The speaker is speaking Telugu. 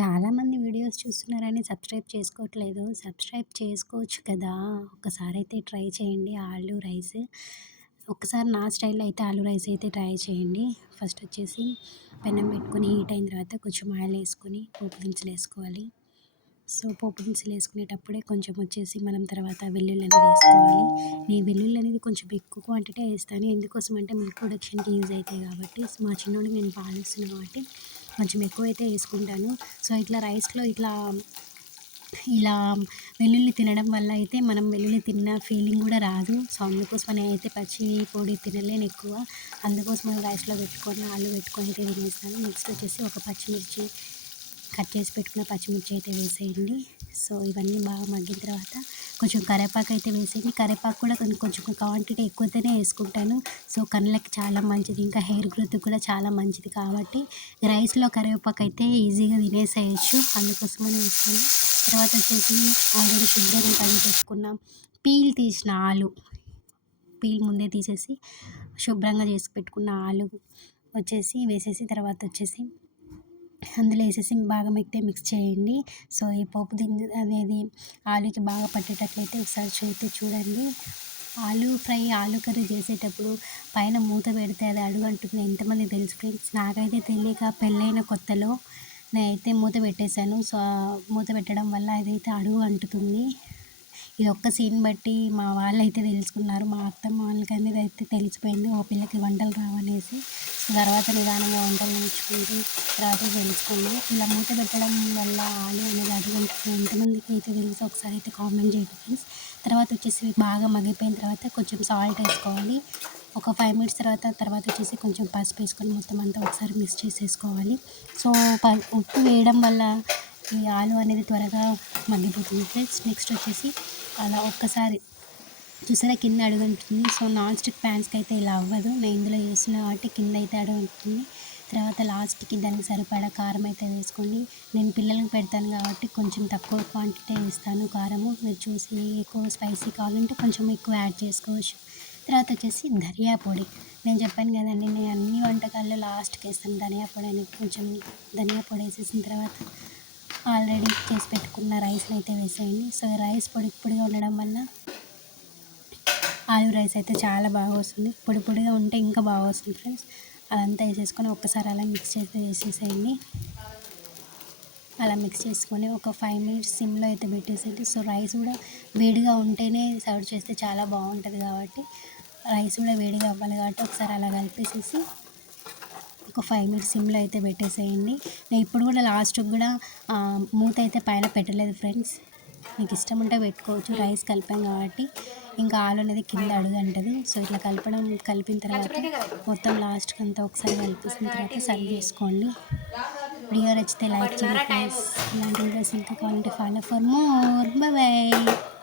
చాలామంది వీడియోస్ చూస్తున్నారని సబ్స్క్రైబ్ చేసుకోవట్లేదు. సబ్స్క్రైబ్ చేసుకోవచ్చు కదా! ఒక్కసారైతే ట్రై చేయండి ఆలు రైస్. ఒక్కసారి నా స్టైల్‌లో అయితే ఆలు రైస్ అయితే ట్రై చేయండి. ఫస్ట్ వచ్చేసి పెనం పెట్టుకొని హీట్ అయిన తర్వాత కొంచెం ఆయిల్ ఏసుకొని పోపు దినుసులేసుకోవాలి. సో, పోపు దినుసులేసుకునేటప్పుడే కొంచెం వచ్చేసి మనం తర్వాత వెల్లుల్లి అనేది ఏసుకోవాలి. నేను వెల్లుల్లి అనేది కొంచెం ఎక్కువ క్వాంటిటీ ఏస్తాను. ఎందుకోసం అంటే మిల్క్ ప్రొడక్షన్‌కి యూజ్ అయితాయి కాబట్టి. మా చిన్నోడికి నేను పాలిస్తున్నా కాబట్టి కొంచెం ఎక్కువైతే ఏసుకుంటాను. సో, ఇట్లా రైస్‌లో ఇలా వెల్లుల్లి తినడం వల్ల అయితే మనం వెల్లుల్లి తిన్న ఫీలింగ్ గూడా రాదు. సో, అందుకోసమని అయితే పచ్చి పొడి తినలేను ఎక్కువ. అందుకోసమని రైస్‌లో పెట్టుకొని ఆలు పెట్టుకొని అయితే తినేస్తాను. నెక్స్ట్ వచ్చేసి ఒక పచ్చిమిర్చి కట్ చేసి పెట్టుకున్న పచ్చిమిర్చి అయితే వేసేయండి. సో, ఇవన్నీ బాగా మగ్గిన తర్వాత కొంచెం కరివేపాకు అయితే వేసేయండి. కరివేపాకు కూడా కొంచెం క్వాంటిటీ ఎక్కువగానే వేసుకుంటాను. సో, కళ్ళకి చాలా మంచిది. ఇంకా హెయిర్ గ్రోత్‌కి కూడా చాలా మంచిది కాబట్టి రైస్‌లో కరివేపాకు అయితే ఈజీగా తినేసేయొచ్చు. అందుకోసమని వేస్తాను. తర్వాత వచ్చేసి ఆల్రెడీ శుభ్రంగా కడిగి పెట్టుకున్న పీల్ తీసిన ఆలు, పీల్ ముందే తీసేసి శుభ్రంగా చేసి పెట్టుకున్న ఆలు వచ్చేసి వేసేసి తర్వాత వచ్చేసి అందులో వేసేసి బాగా మిక్స్ చేయండి. సో, ఈ పోపు అనేది ఆలుకి బాగా పట్టేటట్లయితే ఒకసారి చూడండి. ఆలు ఫ్రై, ఆలు కర్రీ చేసేటప్పుడు పైన మూత పెడితే అది అడుగంటుంది. ఎంతమందికి తెలుసు ఫ్రెండ్స్? నాకైతే తెలియక పెళ్ళైన కొత్తలో నేనైతే మూత పెట్టేశాను. సో, మూత పెట్టడం వల్ల అదైతే అడుగు అంటుతుంది. ఈ ఒక్క సీన్ బట్టి మా వాళ్ళైతే తెలుసుకున్నారు. మా అత్తమ్మ వాళ్ళకనేది అయితే తెలిసిపోయింది. ఓ పిల్లకి వంటలు రావనేసి. తర్వాత నిదానంగా వంటలు నేర్చుకుంటూ తర్వాత తెలుసుకుంది. ఇలా మూత పెట్టడం వల్ల ఆలు అనేది అడుగంటుతుంది. ఎంతమందికి అయితే తెలుసో ఒకసారి అయితే కామెంట్ చేయండి ఫ్రెండ్స్. తర్వాత వచ్చేసి బాగా మగ్గిపోయిన తర్వాత కొంచెం సాల్ట్ వేసుకోవాలి. ఒక 5 మినిట్స్ తర్వాత వచ్చేసి కొంచెం పసుపు వేసుకొని మొత్తం అంతా ఒకసారి మిక్స్ చేసేసుకోవాలి. సో, ఉప్పు వేయడం వల్ల ఈ ఆలు అనేది త్వరగా మగ్గిపోతుంది ఫ్రెండ్స్. నెక్స్ట్ వచ్చేసి అలా ఒక్కసారి చూసారా కింద అడుగంటుతుంది. సో, నాన్ స్టిక్ ప్యాన్స్కి అయితే ఇలా అవ్వదు. నేను ఇందులో చేస్తున్నా కాబట్టి కింద అయితే అడుగంటుతుంది. తర్వాత లాస్ట్కి దానికి సరిపడా కారం అయితే వేసుకోండి. నేను పిల్లలకి పెడతాను కాబట్టి కొంచెం తక్కువ క్వాంటిటీ వేస్తాను కారము. మీరు చూసి ఎక్కువ స్పైసీ కావాలంటే కొంచెం ఎక్కువ యాడ్ చేసుకోవచ్చు. తర్వాత వచ్చేసి ధనియా పొడి. నేను చెప్పాను కదండి, నేను అన్ని వంటకాల్లో లాస్ట్కి వేస్తాను ధనియా పొడి అనేది. కొంచెం ధనియా పొడి వేసేసిన తర్వాత ఆల్రెడీ చేసి పెట్టుకున్న రైస్ని అయితే వేసేయండి. సో, రైస్ పొడి పొడిగా ఉండడం వల్ల ఆలు రైస్ అయితే చాలా బాగా వస్తుంది. పొడి పొడిగా ఉంటే ఇంకా బాగా వస్తుంది ఫ్రెండ్స్. అదంతా వేసేసుకొని ఒక్కసారి అలా మిక్స్ అయితే వేసేసేయండి. అలా మిక్స్ చేసుకొని ఒక 5 మినిట్స్ సిమ్లో అయితే పెట్టేసేయండి. సో, రైస్ కూడా వేడిగా ఉంటేనే సర్వ్ చేస్తే చాలా బాగుంటుంది కాబట్టి రైస్ కూడా వేడిగా అవ్వాలి కాబట్టి ఒకసారి అలా కలిపేసేసి ఒక 5 మినిట్స్ సిమ్లో అయితే పెట్టేసేయండి. నేను ఇప్పుడు కూడా లాస్ట్కి కూడా మూత అయితే పైన పెట్టలేదు ఫ్రెండ్స్. మీకు ఇష్టం ఉంటే పెట్టుకోవచ్చు. రైస్ కలిపాం కాబట్టి ఇంకా ఆలు అనేది కింద అడుగంటది. సో, ఇట్లా కలిపిన తర్వాత మొత్తం లాస్ట్కి అంతా ఒకసారి కలిపేసిన తర్వాత సర్వ్ చేసుకోండి. వీడియో నచ్చితే లైక్ చేయండి ఫ్రెండ్స్. ఇలాంటి వీడియోస్ ఇంకా కావాలంటే follow for more. Bye bye.